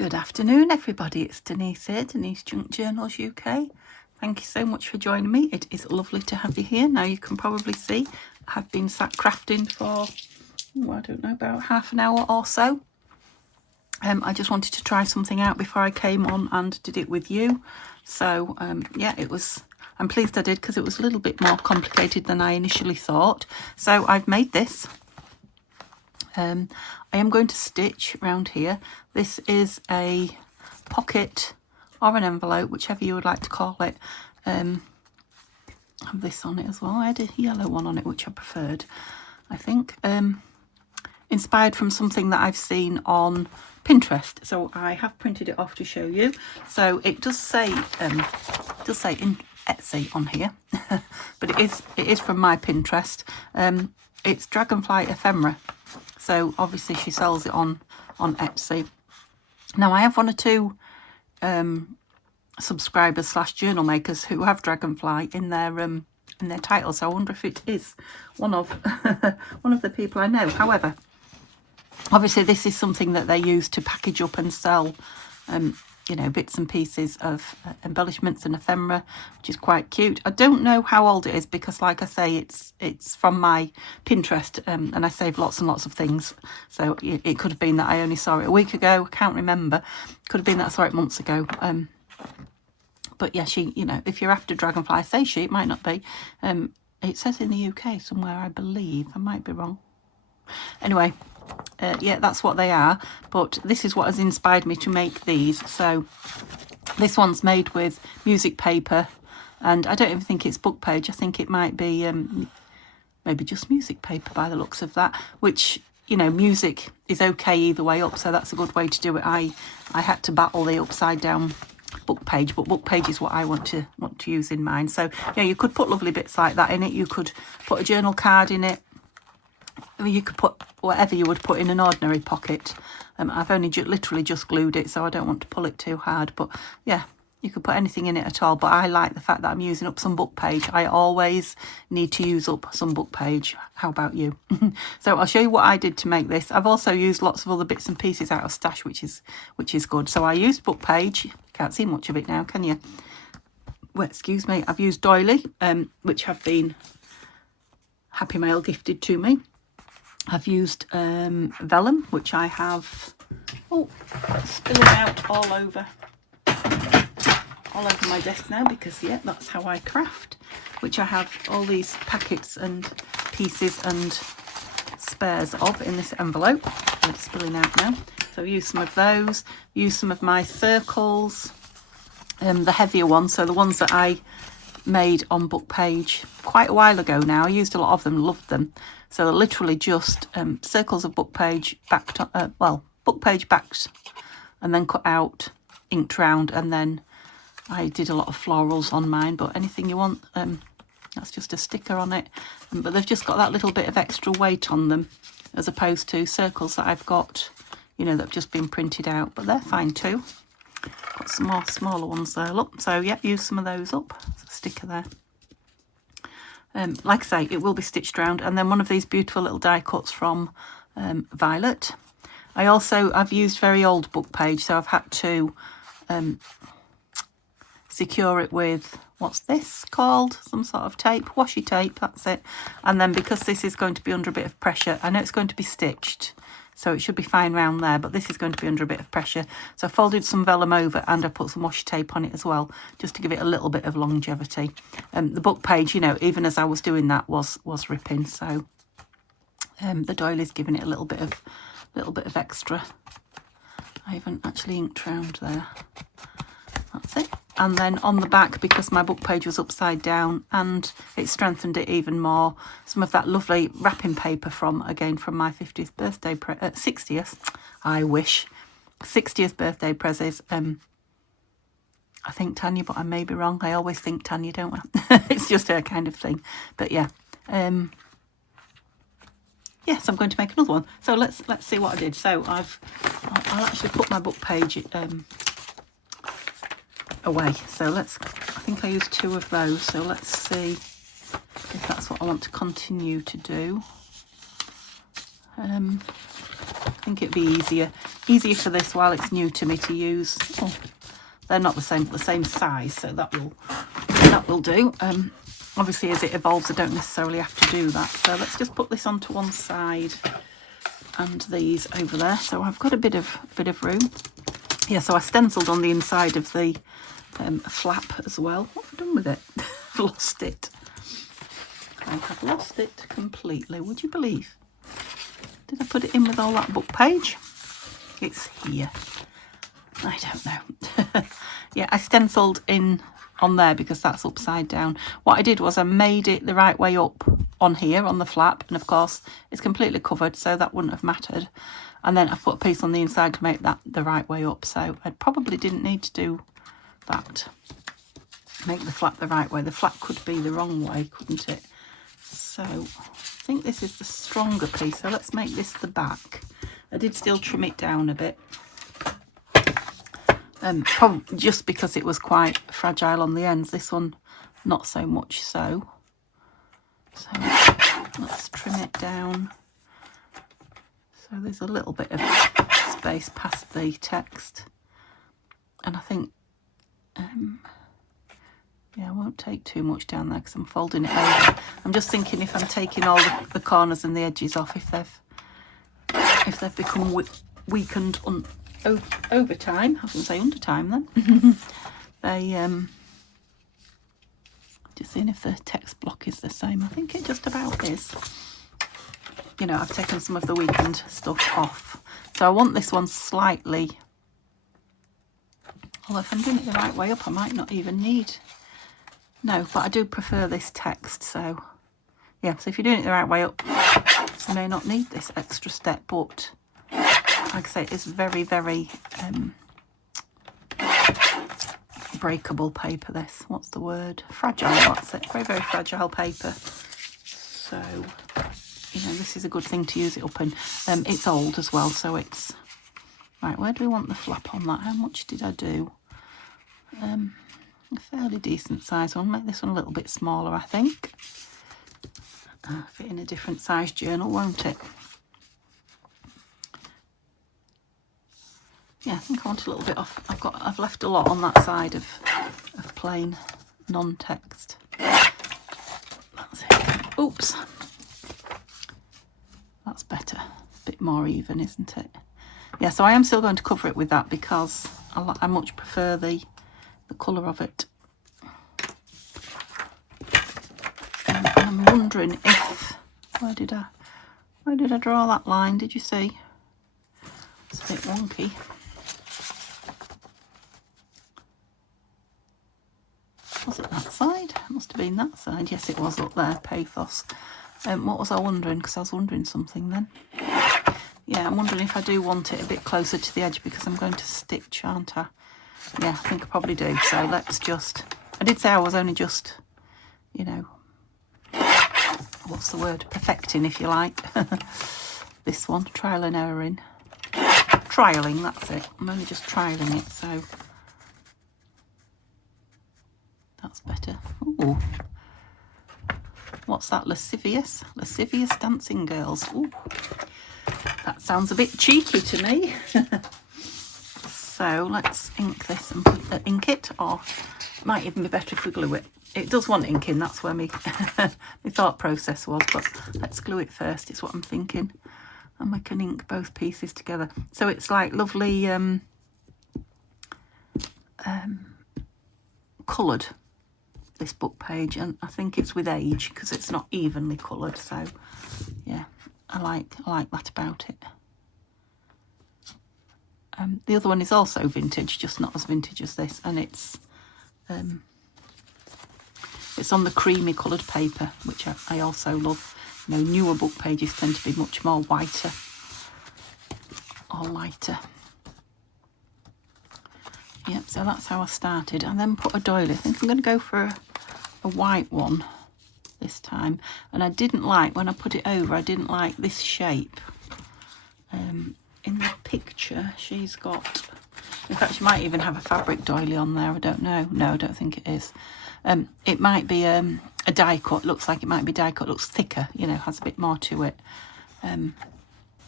Good afternoon, everybody. It's Denise here, Denise Junk Journals UK. Thank you so much for joining me. It is lovely to have you here. Now you can probably see I've been sat crafting for, I don't know, about half an hour or so. I just wanted to try something out before I came on and did it with you. So yeah, I'm pleased I did, because it was a little bit more complicated than I initially thought. So I've made this. I am going to stitch around here. This is a pocket or an envelope, whichever you would like to call it. Have this on it as well. I had a yellow one on it, which I preferred, I think. Inspired from something that I've seen on Pinterest, so I have printed it off to show you. So it does say in Etsy on here, but it is from my Pinterest. It's dragonfly ephemera. So obviously she sells it on Etsy. Now I have one or two subscribers / journal makers who have dragonfly in their title. So I wonder if it is one of one of the people I know. However, obviously this is something that they use to package up and sell, you know, bits and pieces of embellishments and ephemera, which is quite cute. I don't know how old it is, because like I say, it's from my Pinterest, and I save lots and lots of things. So it could have been that I only saw it a week ago. I can't remember. Could have been that I saw it months ago. But yeah, she, you know, if you're after dragonfly, I say she, it might not be. It says in the UK somewhere, I believe. I might be wrong. Anyway, yeah, that's what they are. But this is what has inspired me to make these. So this one's made with music paper, and I don't even think it's book page. I think it might be maybe just music paper by the looks of that, which, you know, music is okay either way up, so that's a good way to do it. I had to battle the upside down book page, but book page is what I want to use in mine. So yeah, you could put lovely bits like that in it. You could put a journal card in it. I mean, you could put whatever you would put in an ordinary pocket. I've only literally just glued it, so I don't want to pull it too hard. But yeah, you could put anything in it at all. But I like the fact that I'm using up some book page. I always need to use up some book page. How about you? So I'll show you what I did to make this. I've also used lots of other bits and pieces out of stash, which is good. So I used book page. Can't see much of it now, can you? Well, excuse me. I've used doily, which have been Happy Mail gifted to me. I've used vellum, which I have spilling out all over my desk now, because yeah, that's how I craft, which I have all these packets and pieces and spares of in this envelope. They're spilling out now. So I've used some of those, used some of my circles, the heavier ones, so the ones that I made on book page quite a while ago now. I used a lot of them, loved them. So they're literally just circles of book page backed, book page backed and then cut out, inked round, and then I did a lot of florals on mine. But anything you want, that's just a sticker on it. But they've just got that little bit of extra weight on them, as opposed to circles that I've got, you know, that have just been printed out. But they're fine too. Got some more smaller ones there, look. So yeah, use some of those up. There's a sticker there. Like I say, it will be stitched round. And then one of these beautiful little die cuts from Violet. I've used very old book page, so I've had to secure it with, what's this called? Some sort of tape, washi tape, that's it. And then because this is going to be under a bit of pressure, I know it's going to be stitched, so it should be fine round there, but this is going to be under a bit of pressure. So I folded some vellum over, and I put some washi tape on it as well, just to give it a little bit of longevity. The book page, you know, even as I was doing that, was ripping. So the doily's giving it a little bit of extra. I haven't actually inked round there. That's it. And then on the back, because my book page was upside down and it strengthened it even more, some of that lovely wrapping paper from my 50th birthday, 60th, I wish, 60th birthday prezzies. I think Tanya, but I may be wrong. I always think Tanya, don't I? It's just her kind of thing. But yeah. Yes, I'm going to make another one. So let's see what I did. So I'll actually put my book page away. So I think I used 2 of those. So let's see if that's what I want to continue to do. I think it'd be easier for this while it's new to me to use. Oh, they're not the same size, so that will do. Obviously, as it evolves, I don't necessarily have to do that. So let's just put this onto one side and these over there. So I've got a bit of room. Yeah, so I stenciled on the inside of the flap as well. What have I done with it? I've lost it. I have lost it completely. Would you believe? Did I put it in with all that book page? It's here. I don't know. Yeah, I stenciled in on there because that's upside down. What I did was I made it the right way up on here on the flap, and of course it's completely covered, so that wouldn't have mattered. And then I put a piece on the inside to make that the right way up, so I probably didn't need to do that. Make the flap the right way. The flap could be the wrong way, couldn't it? So I think this is the stronger piece, so let's make this the back. I did still trim it down a bit, probably just because it was quite fragile on the ends. This one not so much so. So let's trim it down so there's a little bit of space past the text. And I think yeah, I won't take too much down there because I'm folding it over. I'm just thinking if I'm taking all the corners and the edges off, if they've become weakened over time, I was going to say under time then, they just seeing if the text block is the same. I think it just about is. You know, I've taken some of the weakened stuff off. So I want this one slightly, although if I'm doing it the right way up, I might not even need, no, but I do prefer this text. So yeah, so if you're doing it the right way up, you may not need this extra step, but like I say, it's very, very breakable paper, this. What's the word? Fragile, that's it. Very, very fragile paper. So, you know, this is a good thing to use it up in. It's old as well, so it's... Right, where do we want the flap on that? How much did I do? A fairly decent size one. Make this one a little bit smaller, I think. Fit in a different size journal, won't it? Yeah, I think I want a little bit off. I've left a lot on that side of plain non-text. That's it. Oops. That's better. A bit more even, isn't it? Yeah, so I am still going to cover it with that because I much prefer the colour of it. And I'm wondering if where did I draw that line? Did you see? It's a bit wonky. Was it that side? It must have been that side. Yes, it was up there, pathos. What was I wondering? Because I was wondering something then. Yeah, I'm wondering if I do want it a bit closer to the edge because I'm going to stitch, aren't I? Yeah, I think I probably do. So let's just... I did say I was only just, you know... What's the word? Perfecting, if you like. This one, trial and erroring. Trialing, that's it. I'm only just trialing it, so... That's better. Ooh. What's that? Lascivious? Lascivious dancing girls. Ooh. That sounds a bit cheeky to me. So let's ink this and ink it, or it might even be better if we glue it. It does want inking, that's where my thought process was, but let's glue it first, is what I'm thinking. And we can ink both pieces together. So it's like lovely coloured, this book page, and I think it's with age because it's not evenly coloured. So yeah, I like that about it. The other one is also vintage, just not as vintage as this, and it's on the creamy coloured paper, which I also love. You know, newer book pages tend to be much more whiter or lighter. Yep, so that's how I started. And then put a doily. I think I'm going to go for a white one this time. And I didn't like, when I put it over, I didn't like this shape. In the picture, she's got... In fact, she might even have a fabric doily on there. I don't know. No, I don't think it is. It might be a die cut. Looks like it might be die cut. Looks thicker, you know, has a bit more to it.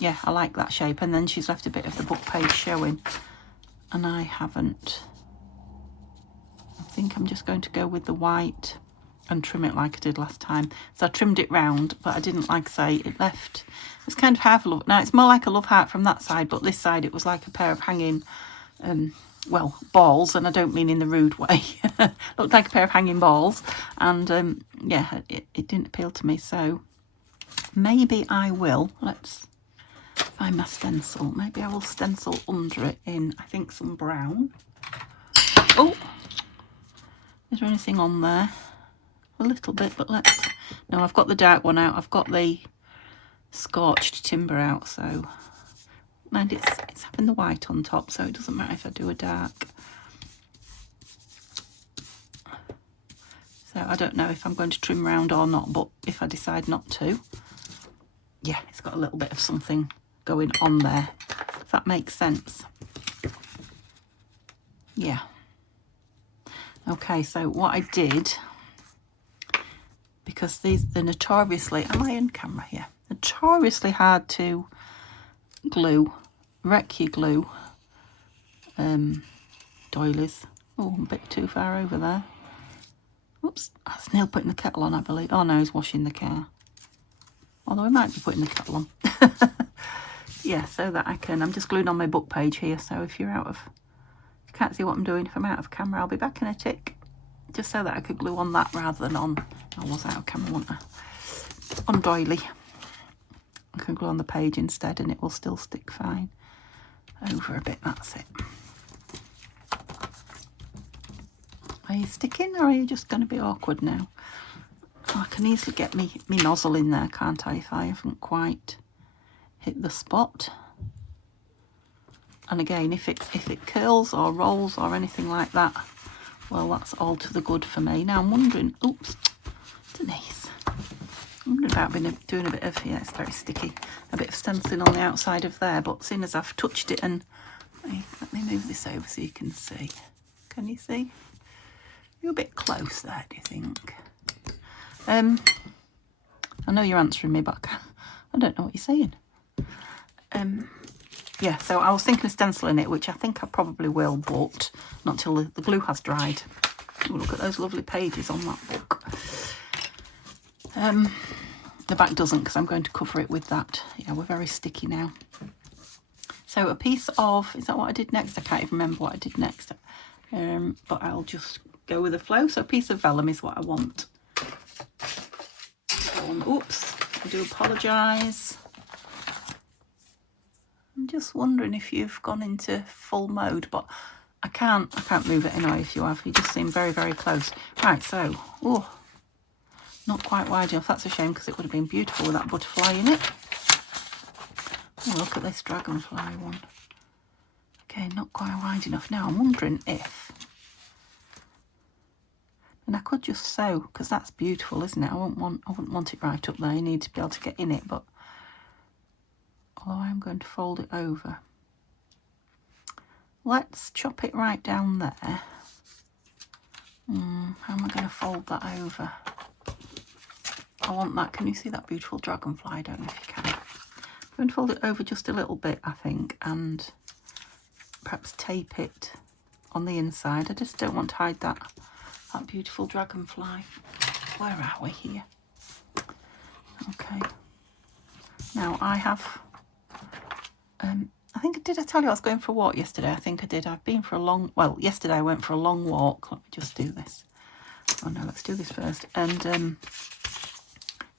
yeah, I like that shape. And then she's left a bit of the book page showing, and I haven't. I think I'm just going to go with the white and trim it like I did last time. So I trimmed it round, but I didn't, like I say, it was kind of half a love. Now it's more like a love heart from that side, but this side it was like a pair of hanging, well, balls, and I don't mean in the rude way. Looked like a pair of hanging balls, and yeah, it didn't appeal to me. So maybe I will, let's find my stencil. Maybe I will stencil under it in, I think, some brown. Oh, is there anything on there? A little bit, but let's... No, I've got the dark one out. I've got the scorched timber out, so... And it's having the white on top, so it doesn't matter if I do a dark. So I don't know if I'm going to trim round or not, but if I decide not to, yeah, it's got a little bit of something going on there, if that makes sense. Yeah. Okay, so what I did, because they're notoriously, am I in camera? Yeah, notoriously hard to glue, wreck your glue doilies. Oh, a bit too far over there. Oops, that's Neil putting the kettle on, I believe. Oh no, he's washing the car. Although he might be putting the kettle on. Yeah, so that I can, I'm just gluing on my book page here, so if you can't see what I'm doing, if I'm out of camera, I'll be back in a tick. Just so that I could glue on that rather than on, I was out of camera, wasn't I? On doily. I can glue on the page instead and it will still stick fine. Over a bit, that's it. Are you sticking, or are you just going to be awkward now? Oh, I can easily get me nozzle in there, can't I, if I haven't quite hit the spot. And again, if it curls or rolls or anything like that, well, that's all to the good for me. Now I'm wondering, oops, Denise, I'm wondering about doing a bit of, yeah, it's very sticky, a bit of stenciling on the outside of there, but seeing as I've touched it, and let me move this over so you can see. Can you see? You're a bit close there, do you think? I know you're answering me, but I don't know what you're saying. Yeah, so I was thinking of stenciling it, which I think I probably will, but not till the glue has dried. Ooh, look at those lovely pages on that book. The back doesn't, because I'm going to cover it with that. Yeah, we're very sticky now. So a piece of, is that what I did next? I can't even remember what I did next. But I'll just go with the flow. So a piece of vellum is what I want. Oops, I do apologise. I'm just wondering if you've gone into full mode, but I can't move it anyway if you have. You just seem very, very close. Right, so, oh, not quite wide enough. That's a shame, because it would have been beautiful with that butterfly in it. Oh, look at this dragonfly one. Okay, not quite wide enough. Now I'm wondering if, and I could just sew, because that's beautiful, isn't it? I wouldn't want it right up there. You need to be able to get in it, but although I'm going to fold it over. Let's chop it right down there. How am I going to fold that over? I want that. Can you see that beautiful dragonfly? I don't know if you can. I'm going to fold it over just a little bit, I think, and perhaps tape it on the inside. I just don't want to hide that beautiful dragonfly. Where are we here? Okay. Now I have... I think, did I tell you I was going for a walk yesterday? I think I did. I've been for a long, well, yesterday I went for a long walk. Let me just do this. Oh no, let's do this first. And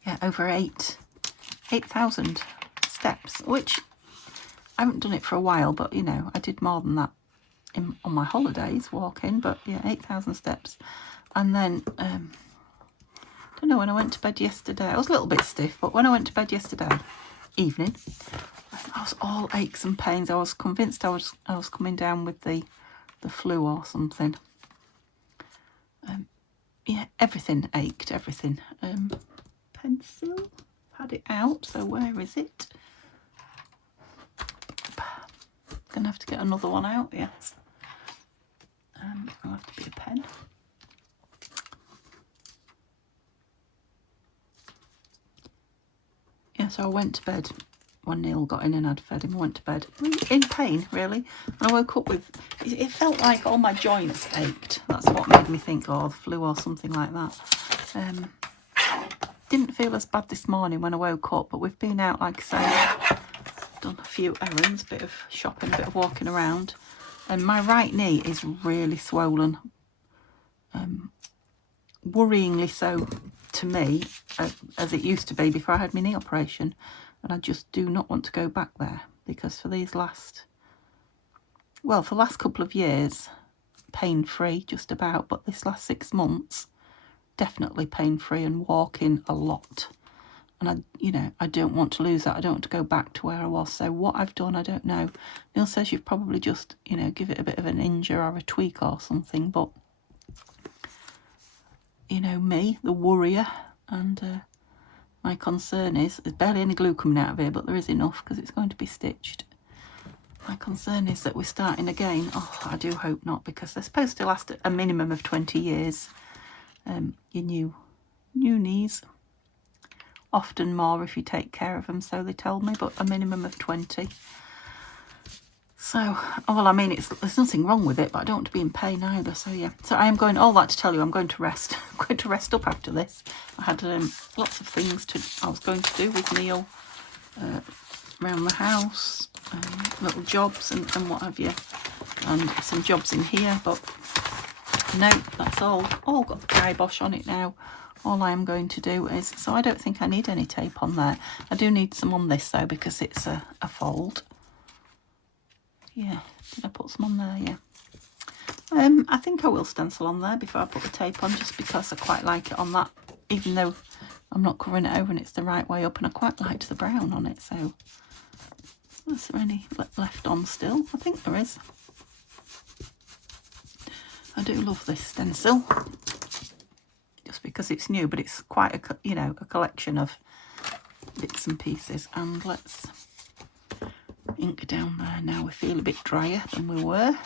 yeah, over 8,000 steps, which I haven't done it for a while, but you know, I did more than that on my holidays walking, but yeah, 8,000 steps. And then, I don't know, when I went to bed yesterday, I was a little bit stiff, but when I went to bed yesterday evening, I was all aches and pains. I was convinced I was coming down with the flu or something. Yeah, everything ached, everything. Pencil, had it out, so where is it? Gonna have to get another one out, yes. I'll have to be a pen. Yeah, so I went to bed when Neil got in and I'd fed him, I went to bed in pain, really. And I woke up with, it felt like all my joints ached. That's what made me think, oh, the flu or something like that. Didn't feel as bad this morning when I woke up, but we've been out, like I say, done a few errands, a bit of shopping, a bit of walking around. And my right knee is really swollen. Worryingly so to me, as it used to be before I had my knee operation. And I just do not want to go back there, because for the last couple of years, pain-free just about, but this last 6 months, definitely pain-free and walking a lot. And I don't want to lose that. I don't want to go back to where I was. So what I've done, I don't know. Neil says you've probably just, give it a bit of an injure or a tweak or something. But, me, the worrier, and my concern is, there's barely any glue coming out of here, but there is enough because it's going to be stitched. My concern is that we're starting again. Oh, I do hope not, because they're supposed to last a minimum of 20 years. Your new knees. Often more if you take care of them, so they told me, but a minimum of 20. So, well, I mean, there's nothing wrong with it, but I don't want to be in pain either. So, yeah. So I am going, all that to tell you, I'm going to rest. I'm going to rest up after this. I had lots of things I was going to do with Neil around the house, little jobs and what have you, and some jobs in here, but no, that's all got the kibosh on it now. All I am going to do is, so I don't think I need any tape on there. I do need some on this though, because it's a fold. Yeah, did I put some on there? Yeah. I think I will stencil on there before I put the tape on, just because I quite like it on that, even though I'm not covering it over and it's the right way up, and I quite liked the brown on it. So, is there any left on still? I think there is. I do love this stencil. Because it's new, but it's quite a collection of bits and pieces. And let's ink down there now. We feel a bit drier than we were.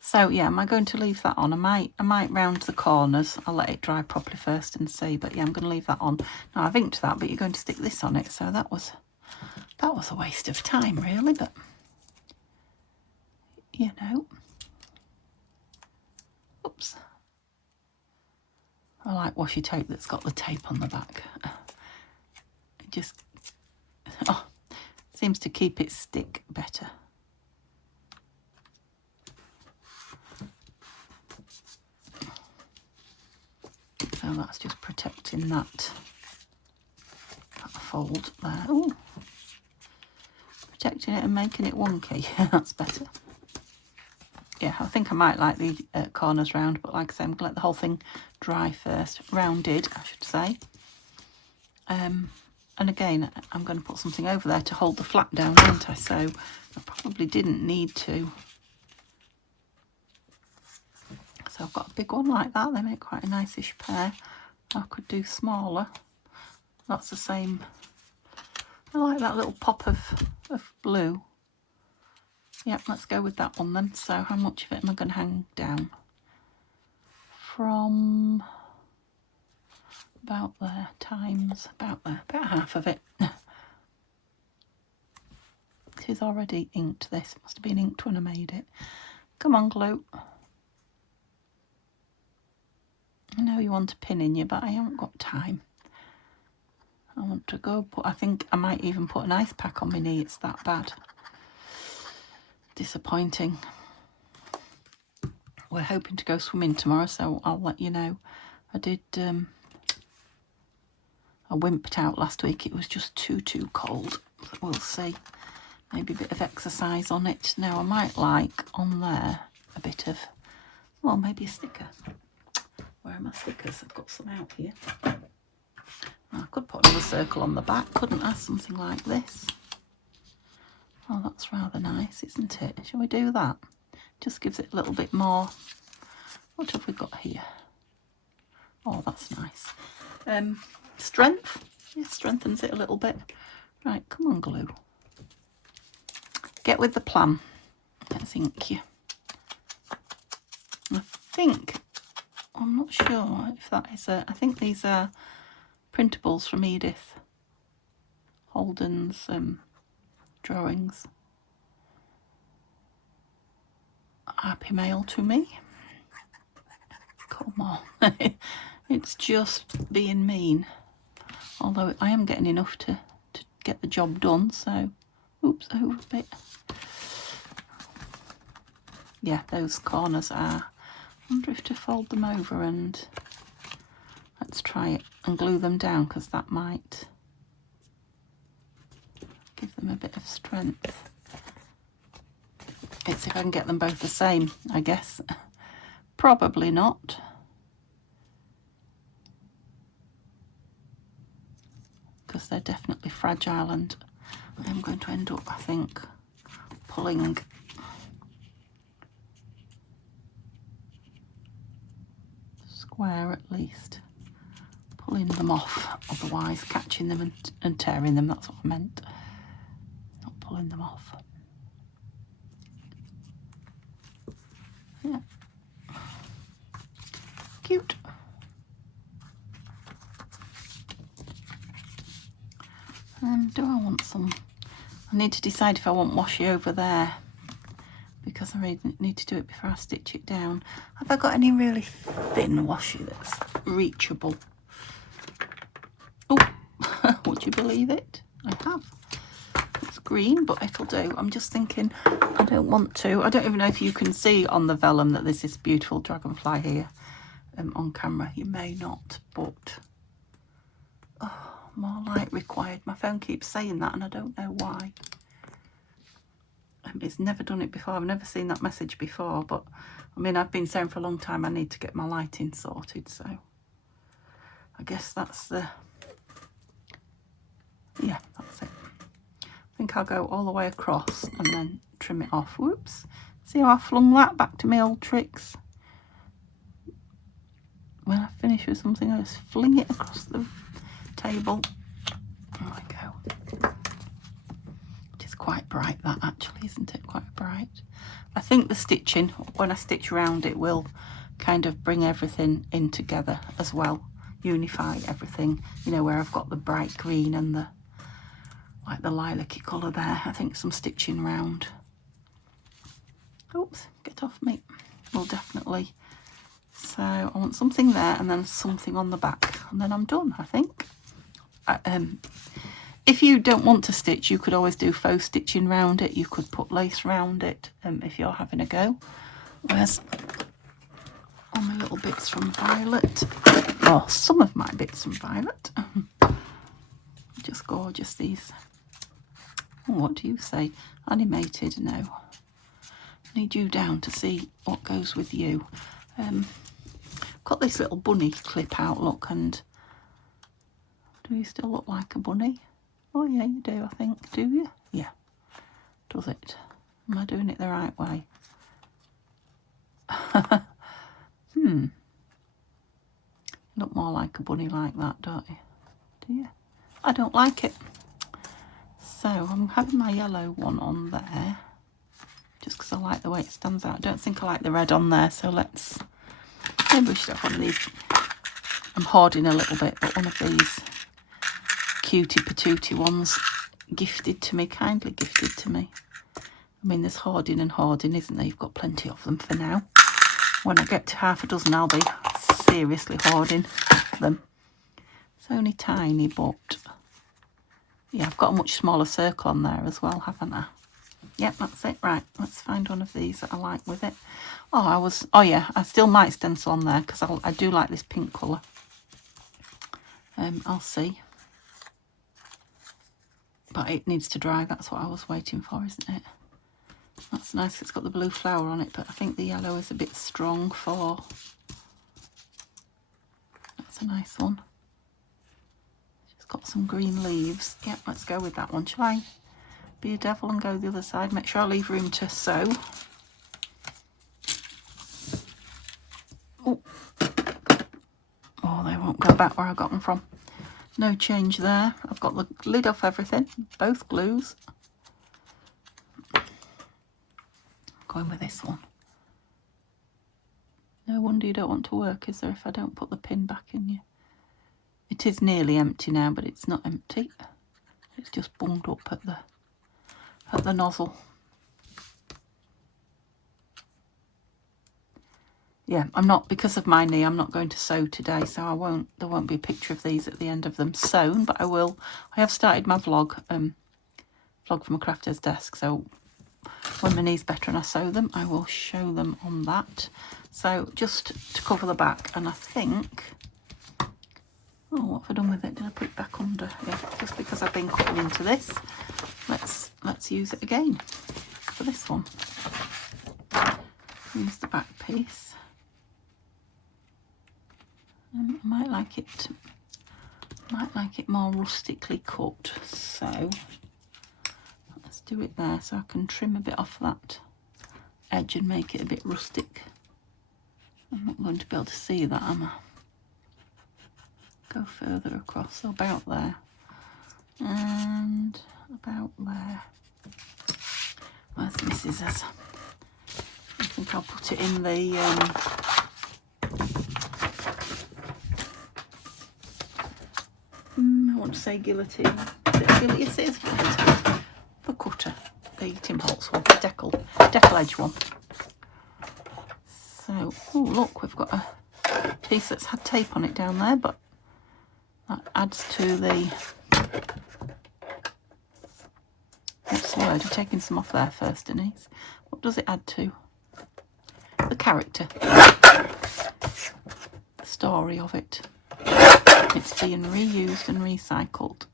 So yeah, am I going to leave that on? I might round the corners. I'll let it dry properly first and see. But yeah, I'm going to leave that on. Now I've inked that, but you're going to stick this on it. So that was a waste of time, really. But oops. I like washi tape that's got the tape on the back. It just seems to keep it stick better. So that's just protecting that fold there. Ooh. Protecting it and making it wonky. That's better. Yeah, I think I might like the corners round, but like I say, I'm going to let the whole thing dry first. Rounded, I should say. And again, I'm going to put something over there to hold the flap down, aren't I? So I probably didn't need to. So I've got a big one like that. They make quite a nice-ish pair. I could do smaller. That's the same. I like that little pop of blue. Yep, let's go with that one then. So how much of it am I going to hang down? From about there times about there, about half of it. It is already inked, this. It must have been inked when I made it. Come on, glue. I know you want a pin in you, but I haven't got time. I want to go put, I think I might even put an ice pack on my knee. It's that bad. Disappointing. We're hoping to go swimming tomorrow, so I'll let you know. I did I wimped out last week. It was just too cold. But we'll see. Maybe a bit of exercise on it. Now I might like on there a bit of, well, maybe a sticker. Where are my stickers? I've got some out here. I could put another circle on the back, couldn't I? Something like this. Oh, that's rather nice, isn't it? Shall we do that? Just gives it a little bit more. What have we got here? Oh, that's nice. Strength. Yeah, strengthens it a little bit. Right, come on, glue. Get with the plan. Let's ink you. I think, I'm not sure if that is I think these are printables from Edith Holden's drawings. Happy mail to me. Come on. It's just being mean. Although I am getting enough to get the job done, so oops, over a bit. Yeah, those corners are. I wonder if to fold them over and let's try it and glue them down, because that might give them a bit of strength. It's if I can get them both the same, I guess. Probably not. Because they're definitely fragile, and I am going to end up, I think, pulling square at least. Pulling them off, otherwise catching them and tearing them, that's what I meant. Not pulling them off. Yeah. Cute. Do I want some? I need to decide if I want washi over there, because I really need to do it before I stitch it down. Have I got any really thin washi that's reachable? Oh, would you believe it? I have. It's green, but it'll do. I'm just thinking, I don't want to. I don't even know if you can see on the vellum that there's this beautiful dragonfly here on camera. You may not, but oh, more light required. My phone keeps saying that and I don't know why. It's never done it before. I've never seen that message before, but I mean, I've been saying for a long time I need to get my lighting sorted, so I guess that's the, yeah, that's it. I think I'll go all the way across and then trim it off. Whoops. See how I flung that back to my old tricks? When I finish with something, I just fling it across the table. There I go. It is quite bright, that actually, isn't it? Quite bright. I think the stitching, when I stitch around it, will kind of bring everything in together as well. Unify everything, you know, where I've got the bright green and the, like the lilac-y colour there. I think some stitching round. Oops, get off me. Will definitely. So I want something there and then something on the back, and then I'm done, I think. If you don't want to stitch, you could always do faux stitching round it. You could put lace round it if you're having a go. Where's all my little bits from Violet? Oh, some of my bits from Violet. Just gorgeous, these. Oh, what do you say? Animated? No. Need you down to see what goes with you. Got this little bunny clip out, look, and do you still look like a bunny? Oh yeah, you do, I think. Do you? Yeah. Does it? Am I doing it the right way? Look more like a bunny like that, don't you? Do you? I don't like it. So I'm having my yellow one on there, just because I like the way it stands out. I don't think I like the red on there, so let's, maybe we should have one of these. I'm hoarding a little bit, but one of these cutie patootie ones gifted to me, kindly gifted to me. I mean, there's hoarding and hoarding, isn't there? You've got plenty of them for now. When I get to half a dozen, I'll be seriously hoarding them. It's only tiny, but yeah, I've got a much smaller circle on there as well, haven't I? Yep, that's it. Right, let's find one of these that I like with it. Oh yeah, I still might stencil on there because I do like this pink colour. I'll see. But it needs to dry, that's what I was waiting for, isn't it? That's nice, it's got the blue flower on it, but I think the yellow is a bit strong for... That's a nice one. It's got some green leaves. Yep, let's go with that one. Shall I be a devil and go the other side? Make sure I leave room to sew. Oh, they won't go back where I got them from. No change there. I've got the lid off everything, both glues. Going with this one. No wonder you don't want to work, is there, if I don't put the pin back in you? It is nearly empty now, but it's not empty. It's just bunged up at the nozzle. Yeah, I'm not, because of my knee, I'm not going to sew today, so there won't be a picture of these at the end of them sewn, but I have started my vlog from a crafter's desk, so when my knee's better and I sew them, I will show them on that. So just to cover the back, and I think, oh, what have I done with it? Did I put it back under? Yeah, just because I've been cutting into this, let's use it again for this one. Use the back piece. I might like it more rustically cut, so let's do it there, so I can trim a bit off that edge and make it a bit rustic. I'm not going to be able to see that, am I? Go further across, so about there and about there. Where's my scissors? I think I'll put it in the I want to say guillotine. Yes, it is guillotine. The cutter, the Tim Holtz one, the decal edge one. So, oh look, we've got a piece that's had tape on it down there, but that adds to the. What's the word? I'm taking some off there first, Denise. What does it add to? The character, the story of it. It's being reused and recycled.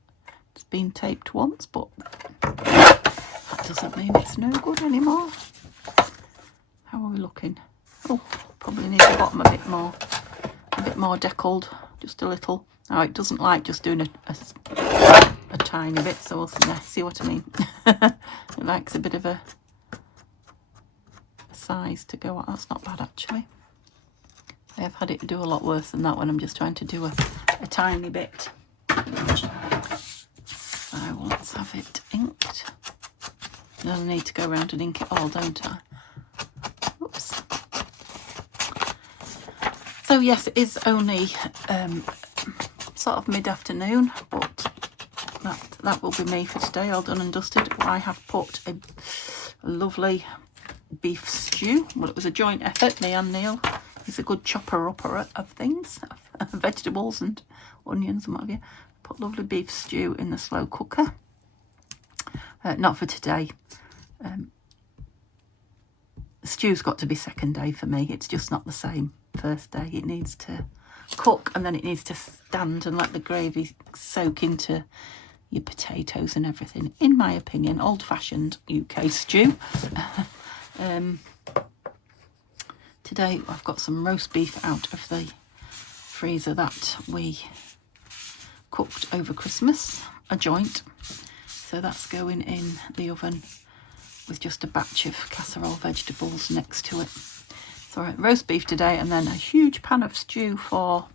It's been taped once, but that doesn't mean it's no good anymore. How are we looking? Oh, probably need the bottom a bit more deckled, just a little. Oh, it doesn't like just doing a tiny bit, so we'll see what I mean. It likes a bit of a size to go at. That's not bad actually. I have had it do a lot worse than that when I'm just trying to do a tiny bit. So let's have it inked. And I need to go around and ink it all, don't I? Oops. So yes, it is only sort of mid-afternoon, but that will be me for today, all done and dusted. I have put a lovely beef stew. Well, it was a joint effort, me and Neil. He's a good chopper-upper of things, of vegetables and onions and what have you. Put lovely beef stew in the slow cooker. Not for today. The stew's got to be second day for me. It's just not the same first day. It needs to cook and then it needs to stand and let the gravy soak into your potatoes and everything. In my opinion, old-fashioned UK stew. Today I've got some roast beef out of the freezer that we cooked over Christmas, a joint. So that's going in the oven with just a batch of casserole vegetables next to it. So roast beef today, and then a huge pan of stew for,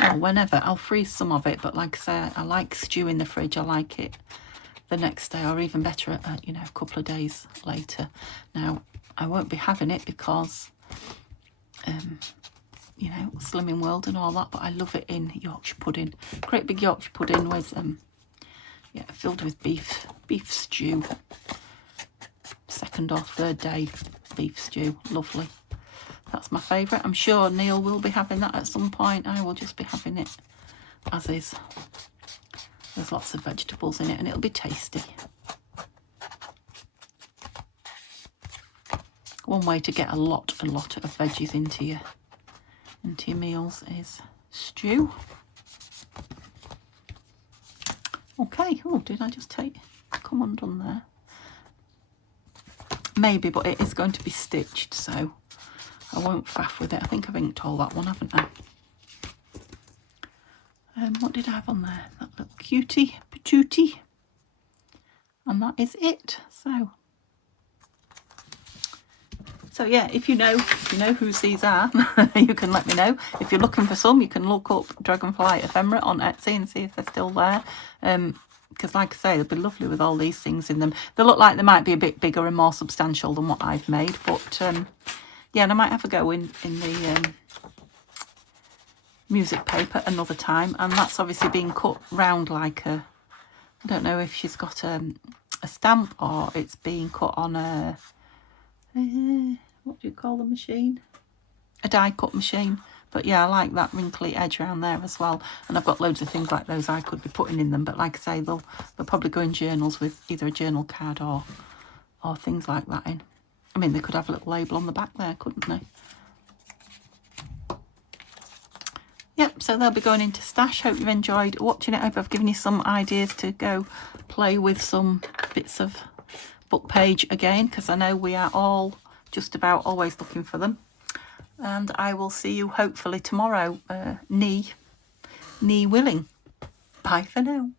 well, whenever. I'll freeze some of it, but like I say, I like stew in the fridge. I like it the next day, or even better, you know, a couple of days later. Now, I won't be having it because, you know, Slimming World and all that, but I love it in Yorkshire pudding. Great big Yorkshire pudding with, yeah, filled with beef stew. Second or third day beef stew, lovely. That's my favourite. I'm sure Neil will be having that at some point. I will just be having it as is. There's lots of vegetables in it and it'll be tasty. One way to get a lot of veggies into your meals is stew. Okay. Oh, did I just come undone there? Maybe, but it is going to be stitched, so I won't faff with it. I think I've inked all that one, haven't I? What did I have on there? That little cutie, patootie. And that is it. So yeah, if you know whose these are, you can let me know. If you're looking for some, you can look up Dragonfly Ephemera on Etsy and see if they're still there. Because like I say, they'll be lovely with all these things in them. They look like they might be a bit bigger and more substantial than what I've made, but yeah, and I might have a go in the music paper another time, and that's obviously being cut round like a, I don't know if she's got a stamp or it's being cut on a, what do you call the machine? A die cut machine. But yeah, I like that wrinkly edge around there as well. And I've got loads of things like those I could be putting in them, but like I say, they'll probably go in journals with either a journal card or things like that in. I mean, they could have a little label on the back there, couldn't they? Yep, so they'll be going into stash. Hope you've enjoyed watching it. Hope I've given you some ideas to go play with some bits of book page again, because I know we are all just about always looking for them. And I will see you hopefully tomorrow, knee willing. Bye for now.